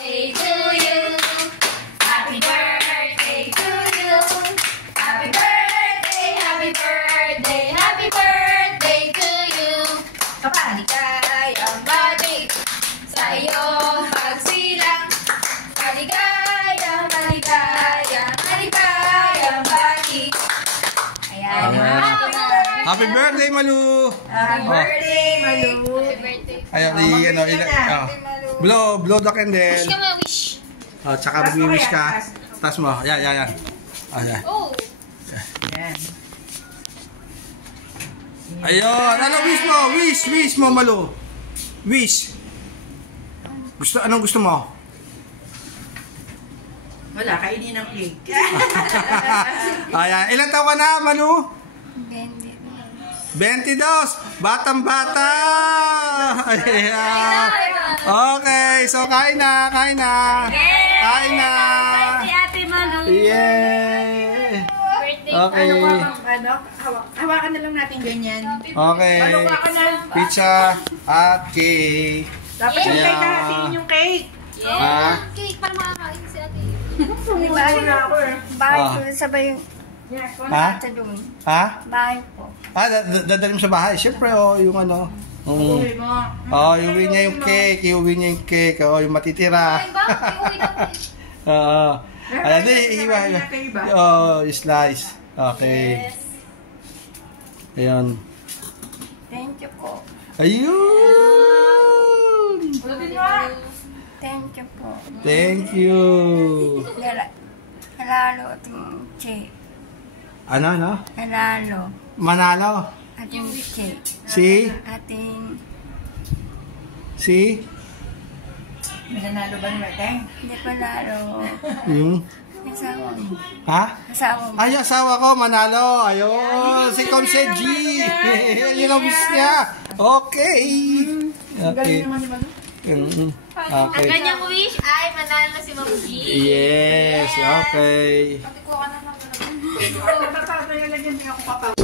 Birthday to you. Happy birthday to you. Happy birthday, happy birthday, happy birthday to you. Maligayang bati sa iyong pagsilang. Maligayang, maligayang, maligayang bati. Ayan. Happy birthday, Malu! Happy birthday, Malu! Ayan, blow the candle. Wish ka mo, wish. Tsaka mag-wish ka. Tas mo. Ayan. Ayan. Oh. Yan. Ayun. Ano wish mo? Wish mo, Malu. Wish. Anong gusto mo? Wala, kainin ng cake. Ayan. Ilan taon ka na, Malu? 22. Batang-bata. Ayan. Okay. So, kain na. Kain na. Si Ate Malu. Yeah. Okay. Hawakan na lang natin ganyan. Okay. Maluka ka na. Pizza at cake. Dapat yung cake hahatiin yung cake. Ha? Cake para makakain si Ate. May bahay na ako eh. Bahay ko, sabay yung Ha? sa doon. Ha? Bahay ko. Dadalhin mo sa bahay. Siyempre, yung ano. Uwi mo. Iuwi niya yung cake. Yung matitira. Ay, bakit? Iuwi natin. Ayan, iiwa. Slice. Okay. Ayan. Thank you po. Ayun! Thank you po. Thank you. Halalo ating che. Ano? Halalo. Manalo. Ating che. Si? Nanalo ba ni Mateng? Hindi pa lalo. Yung? Asawa mo. Ha? Asawa mo. Ay, asawa ko, manalo. Ayun, si Conce G. Yun ang wish niya. Okay. Okay. Ang Okay. kanyang wish ay manalo si Ma'am G. Yes, okay. Pati ko ka na lang. Basta nalagyan din ako papa.